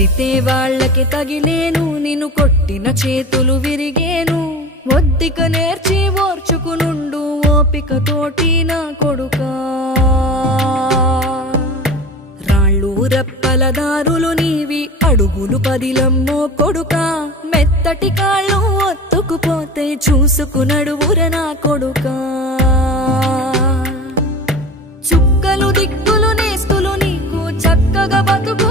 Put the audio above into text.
కొట్టితే వాళ్ళకి తగిలేను, నిన్ను కొట్టిన చేతులు విరిగేను. ఒద్దిక నేర్చి ఓర్చుకునుండు ఓపికతోటి నా కొడుకా. రాళ్ళు రెప్పల దారులు నీవి, అడుగులు పదిలమ్మో కొడుకా. మెత్తటి కాళ్ళు ఒత్తుకుపోతే చూసుకునడువుర నా కొడుకా. చుక్కలు దిక్కులు నేస్తులు నీకు చక్కగా బతుకు